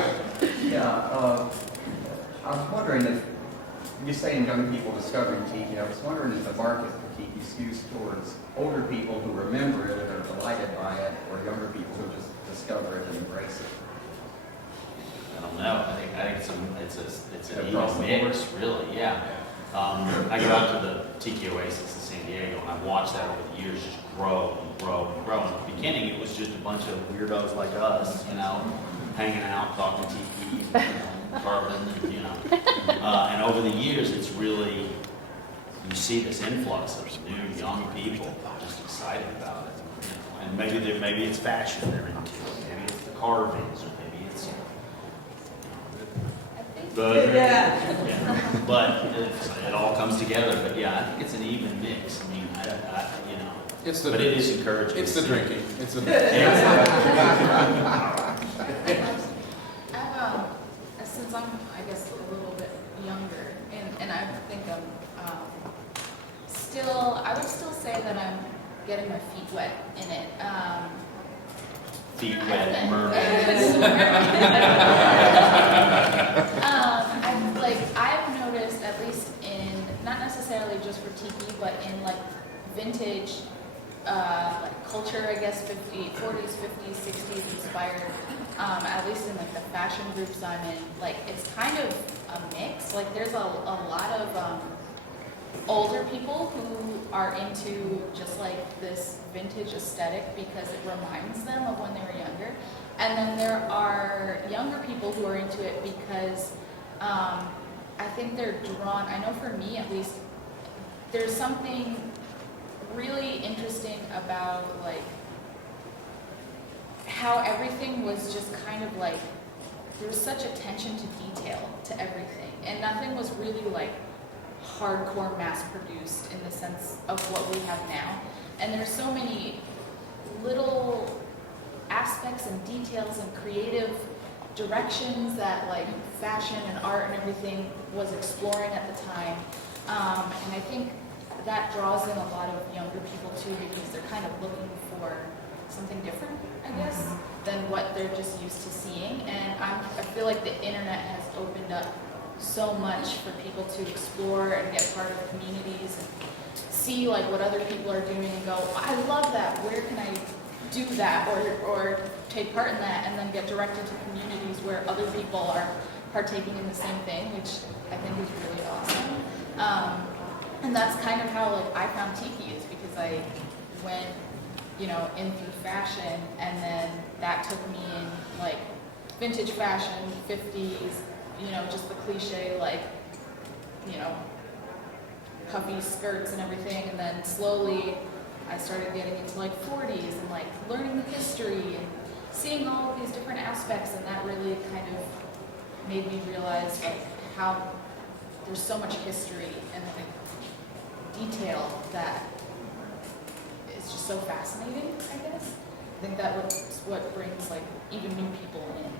Yeah, I was wondering if you're saying young people discovering Tiki. I was wondering if the market for Tiki skews towards older people who remember it and are delighted by it, or younger people who just discover it and embrace it. I don't know. I think it's an Across even the mix, really. Yeah. I go out to the Tiki Oasis in San Diego, and I've watched that over the years just grow and grow and grow. In the beginning, it was just a bunch of weirdos like us, hanging out, talking Tiki, carving, and over the years, it's really, you see this influx of new young people just excited about it. And maybe it's fashion they're into, maybe it's the carvings, or maybe it's but it all comes together. But yeah, I think it's an even mix. I mean, but it is encouraging. It's the drinking. It's the Since I'm, I guess, a little bit younger, and I think I would still say that I'm getting my feet wet in it. Feet wet, mermaids. I've noticed, at least in, not necessarily just for Tiki, but in like vintage culture, I guess, 40s, 50s, 60s inspired, at least in like the fashion groups I'm in, like it's kind of a mix. Like there's a lot of older people who are into just like this vintage aesthetic because it reminds them of when they were younger. And then there are younger people who are into it because I think they're drawn, I know for me at least, there's something really interesting about like how everything was just kind of like, there was such attention to detail to everything, and nothing was really like hardcore mass produced in the sense of what we have now. And there's so many little aspects and details and creative directions that like fashion and art and everything was exploring at the time. And I think that draws in a lot of younger people too, because they're kind of looking for something different, I guess, than what they're just used to seeing. And I feel like the internet has opened up so much for people to explore and get part of communities and see like what other people are doing and go, I love that, where can I do that, or take part in that, and then get directed to communities where other people are partaking in the same thing, which I think is really awesome. And that's kind of how like I found Tiki, is because I went, you know, in through fashion, and then that took me in like vintage fashion, 50s, you know, just the cliche like, you know, puffy skirts and everything, and then slowly I started getting into like 40s and like learning the history and seeing all of these different aspects, and that really kind of made me realize like how there's so much history and like detail that is just so fascinating, I guess. I think that was what brings like even new people in.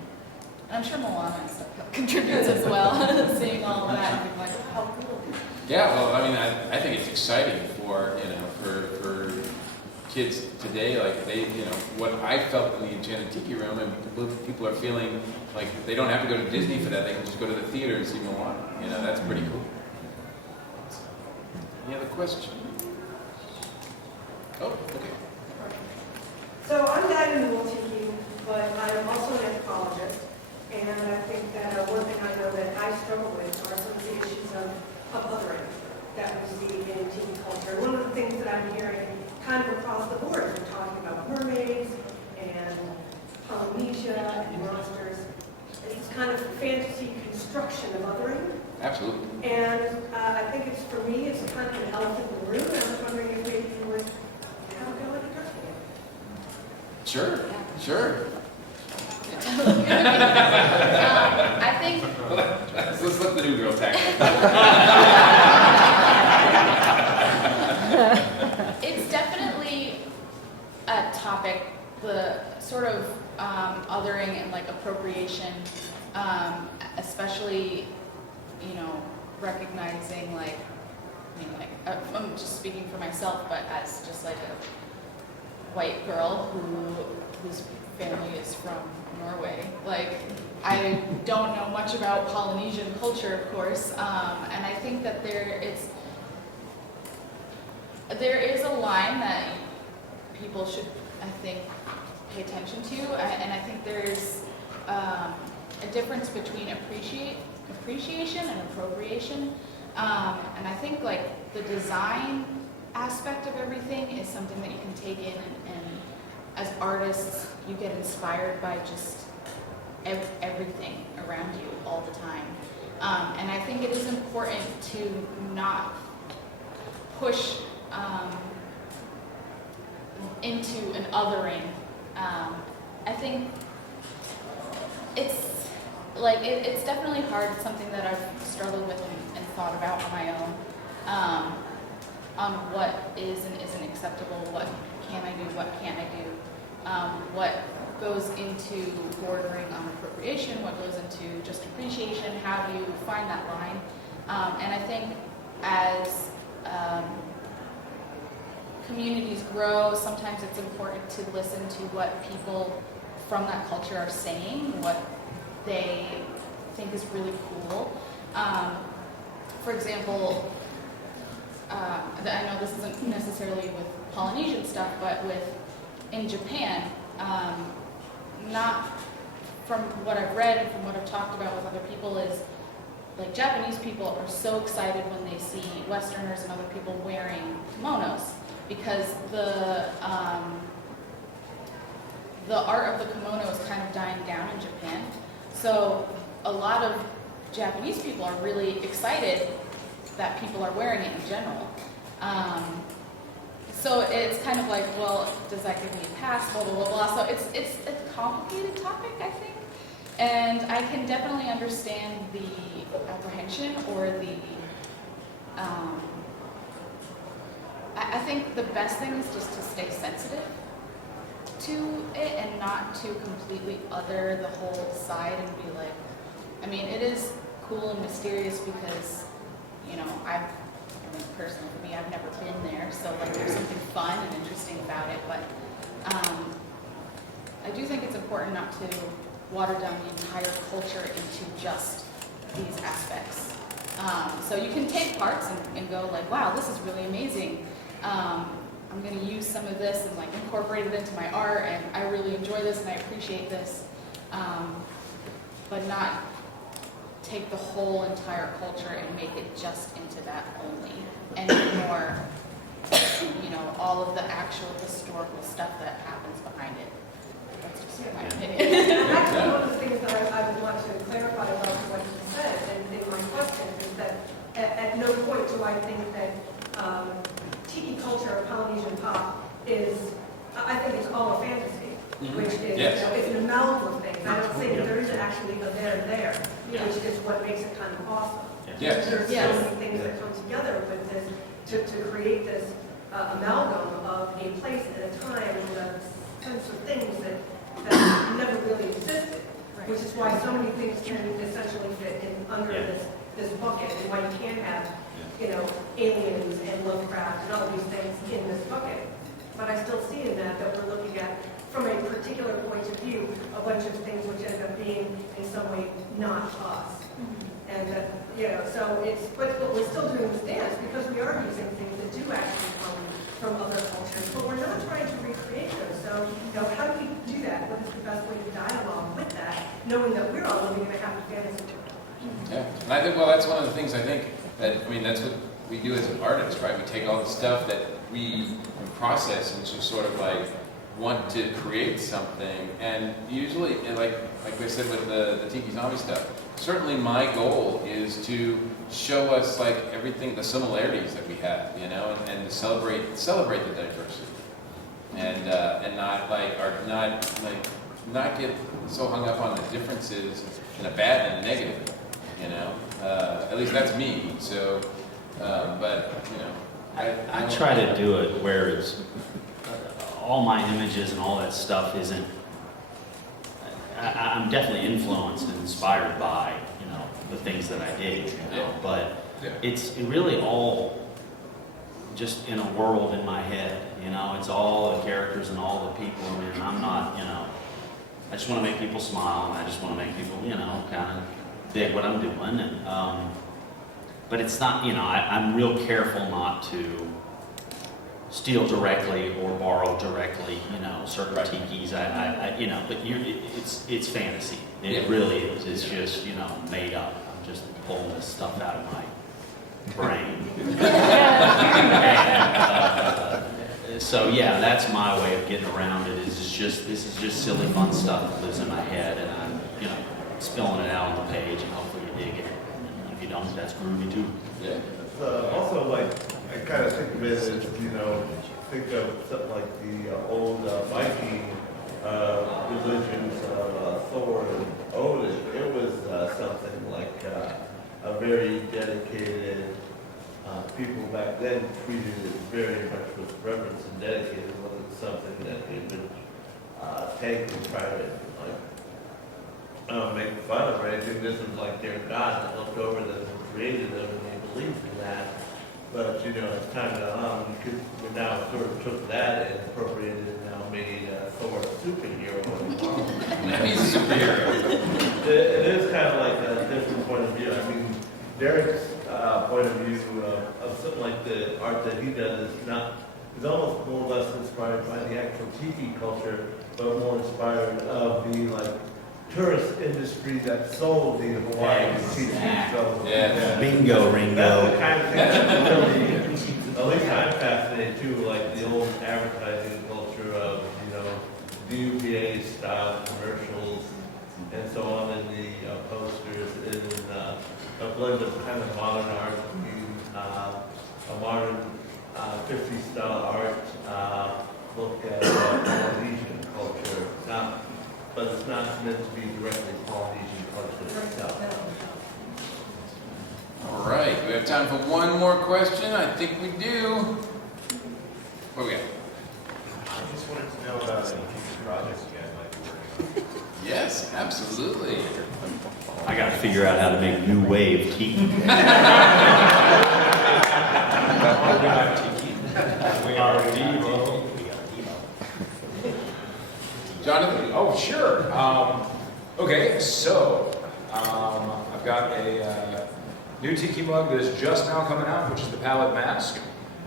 And I'm sure Moana and stuff contributes as well, seeing all of that and being like, oh, how cool. Yeah, well, I mean, I think it's exciting for, you know, for kids today, like they, you know, what I felt in the Enchanted Tiki Room, and people are feeling like they don't have to go to Disney for that, they can just go to the theater and see Moana. You know, that's pretty cool. Any other question? Oh, okay. So I'm Gladden Tiki, but I'm also an anthropologist, and I think that one thing I know that I struggle with are some of the issues of othering that we see in Tiki culture. One of the things that I'm hearing kind of across the board, we're talking about mermaids and Polynesia and monsters. It's kind of fantasy construction of othering. Absolutely. And I think it's, for me, it's kind of an elephant in the room, and I was wondering if maybe you would have a go at addressing it. Sure, sure. I think Let's let the new girl tackle it. it's definitely a topic, the sort of othering and like appropriation, especially, you know, recognizing like, I mean, like, I'm just speaking for myself, but as just like a white girl whose family is from Norway, like, I don't know much about Polynesian culture, of course, and I think that there is a line that people should, I think, pay attention to, and I think there's a difference between appreciation and appropriation, and I think like the design aspect of everything is something that you can take in, and as artists you get inspired by just everything around you all the time, and I think it is important to not push into an othering. I think it's like it's definitely hard. It's something that I've struggled with and thought about on my own, on what is and isn't acceptable, what can I do, what can't I do, what goes into bordering on appropriation, what goes into just appreciation, how do you find that line, and I think as communities grow, sometimes it's important to listen to what people from that culture are saying, what they think is really cool. For example, I know this isn't necessarily with Polynesian stuff, but in Japan, not from what I've read and from what I've talked about with other people, is like Japanese people are so excited when they see Westerners and other people wearing kimonos because the art of the kimono is kind of dying down in Japan. So a lot of Japanese people are really excited that people are wearing it in general. So it's kind of like, well, does that give me a pass? Blah, blah, blah, blah. So it's a complicated topic, I think. And I can definitely understand the apprehension or the, I think the best thing is just to stay sensitive to it and not to completely other the whole side and be like, I mean, it is cool and mysterious because, you know, personally for me, I've never been there, so like there's something fun and interesting about it, but I do think it's important not to water down the entire culture into just these aspects. So you can take parts and go like, wow, this is really amazing. I'm going to use some of this and like incorporate it into my art, and I really enjoy this and I appreciate this, but not take the whole entire culture and make it just into that only, and ignore, you know, all of the actual historical stuff that happens behind it. That's just my opinion. And actually, one of the things that I would want to clarify about what you said in my question is that at no point do I think that tiki culture or Polynesian pop is, I think it's all a fantasy, which is, Yes. you know, it's an amalgam of things. I don't think that there is actually a there, Yeah. which is what makes it kind of awesome. Yes. There's Yes. so many things that come together with this to create this amalgam of a place at a time with a sense of things that never really existed, which is why so many things can essentially fit in under this bucket, and why you can't have, you know, aliens and Lovecraft and all these things in this bucket. But I still see in that we're looking at, from a particular point of view, a bunch of things which end up being in some way not us. And you know, so it's, but we're still doing this dance because we are using things that do actually come from other cultures, but we're not trying to recreate them. So, you know, how do we do that? What is the best way to dialogue with that, knowing that we're all living in a happy fantasy world? Yeah, and I think, well, that's one of the things I think that, I mean, that's what we do as artists, right? We take all the stuff that we process and just sort of like want to create something. And usually, and like I said with the Tiki Zombie stuff, certainly my goal is to show us like everything, the similarities that we have, you know, and to celebrate the diversity. And not get so hung up on the differences in a bad and a negative, you know. At least that's me. So, but you know, I try to do it where it's all my images and all that stuff isn't. I'm definitely influenced and inspired by, you know, the things that I did, you know. But it's really all just in a world in my head, you know. It's all the characters and all the people, and I'm not, you know. I just want to make people smile, and I just want to make people, you know, kind of dig what I'm doing. And but it's not, you know, I'm real careful not to steal directly or borrow directly, you know, certain tikis. You know, but it's fantasy. It really is. It's just, you know, made up. I'm just pulling this stuff out of my brain. And, so yeah, that's my way of getting around it. This is just silly fun stuff that lives in my head, and I'm, you know, spilling it out on the page, and hopefully you dig it. And if you don't, that's groovy too. Yeah. Also, like, I kind of think of it as, you know, think of something like the old Viking religions of Thor and Odin. It was something like a very dedicated people back then treated it very much with reverence and dedicated. It wasn't something that they would take and try to like make fun of or anything. This was like their God that looked over them and created them, and they believed in that. But you know, as time went on, we now sort of took that and appropriated it and now made Thor a superhero. He's a superhero. It is kind of like a different point of view. I mean, Derek's point of view of something like the art that he does is almost more or less inspired by the actual Tiki culture, but more inspired of the like tourist industry that sold the Hawaiian tiki. So, Yeah. Bingo, that's Ringo. the kind of thing that really, at least I'm fascinated too, like the old advertising culture of, the UPA style commercials and so on, and the posters in a blend of kind of modern art, a modern 50s style art look at Polynesian culture. But it's not meant to be directly Polynesian culture itself. All right, we have time for one more question. I think we do. What we got? I just wanted to know about any future projects you guys might be working on. Yes, absolutely. I gotta figure out how to make new wave tiki. We are Devo. Jonathan? Oh, sure. Okay, so I've got a new tiki mug that is just now coming out, which is the Palette Mask.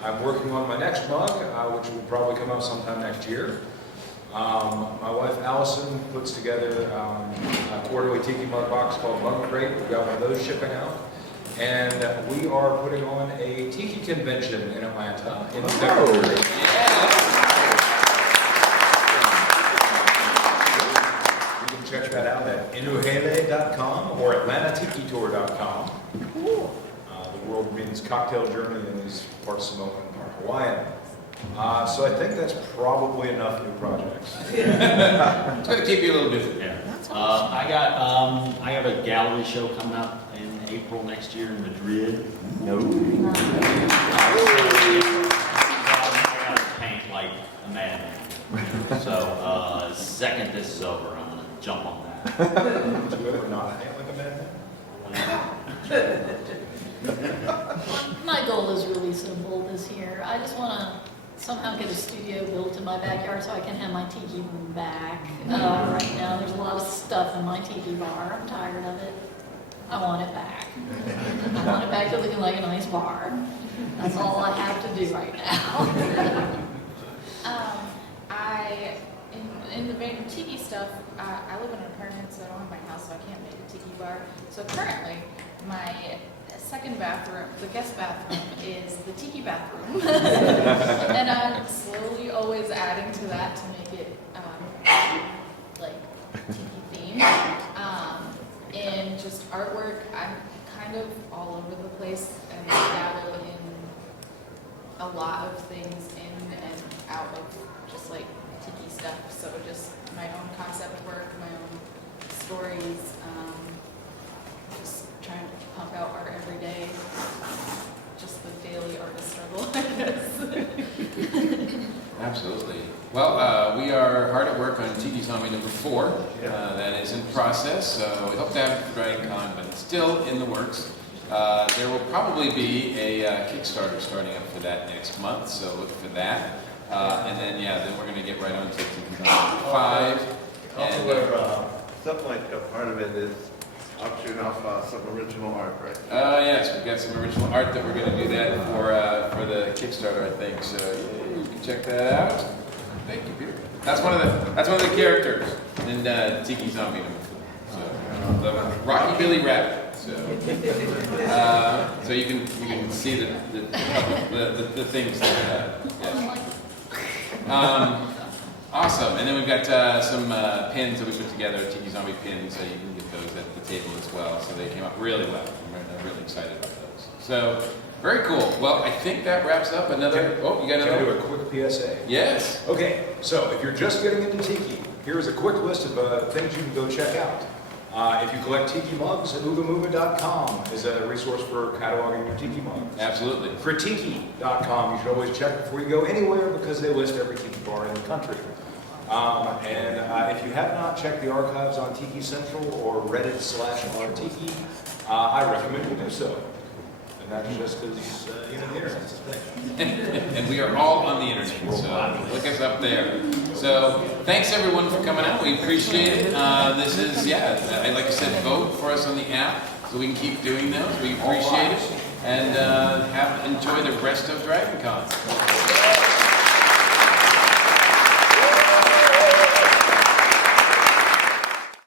I'm working on my next mug, which will probably come out sometime next year. My wife Allison puts together a quarterly tiki mug box called Mug Crate. We've got one of those shipping out. And we are putting on a tiki convention in Atlanta in February. You can check that out at inuhele.com or atlantatikitour.com. The world means cocktail journey and is part Samoan and part Hawaiian. So I think that's probably enough new projects. It's going to keep you a little busy. Yeah. I have a gallery show coming up in April next year in Madrid. No. I gotta paint like a madman. So, second this is over, I'm gonna jump on that. Would you ever not paint like a madman? My goal is really simple this year. I just want to somehow get a studio built in my backyard so I can have my tiki room back. Right now, there's a lot of stuff in my tiki bar. I'm tired of it. I want it back. I want it back to looking like a nice bar. That's all I have to do right now. In the vein of tiki stuff, I live in an apartment, so I don't have my house, so I can't make a tiki bar. So currently, my second bathroom, the guest bathroom, is the tiki bathroom. And I'm slowly always adding to that to make it like tiki themed. In just artwork, I'm kind of all over the place and dabble in a lot of things in and out of just like tiki stuff. So just my own concept work, my own stories, just trying to pump out art every day. Just the daily artist struggle, I guess. Absolutely. Well, we are hard at work on Tiki Zombie number 4. That is in process, so we hope to have it for Dragon Con, but it's still in the works. There will probably be a Kickstarter starting up for that next month, so look for that. And then we're going to get right on to Tiki Zombie 5. Also, something like a part of it is auctioning off some original art, right? Yes, we've got some original art that we're going to do that for the Kickstarter, I think. So you can check that out. Thank you, Peter. That's one of the characters in Tiki Zombie number 4. So the Rocky Billy Rabbit. So you can see the things that. Awesome. And then we've got some pins that we put together, Tiki Zombie pins, so you can get those at the table as well. So they came out really well. I'm really excited about those. So, very cool. Well, I think that wraps up another... Oh, you got another? Can I do a quick PSA? Yes. Okay, so if you're just getting into Tiki, here's a quick list of things you can go check out. If you collect Tiki mugs, oogamoova.com is a resource for cataloging your Tiki mugs. Absolutely. Kritiki.com, you should always check before you go anywhere because they list every Tiki bar in the country. If you have not checked the archives on Tiki Central or Reddit/rtiki, I recommend you do so. And that's just because, the internet's a thing. And we are all on the internet, so look us up there. So, thanks everyone for coming out. We appreciate it. This is, like I said, vote for us on the app so we can keep doing those. We appreciate it. And enjoy the rest of Dragon Con.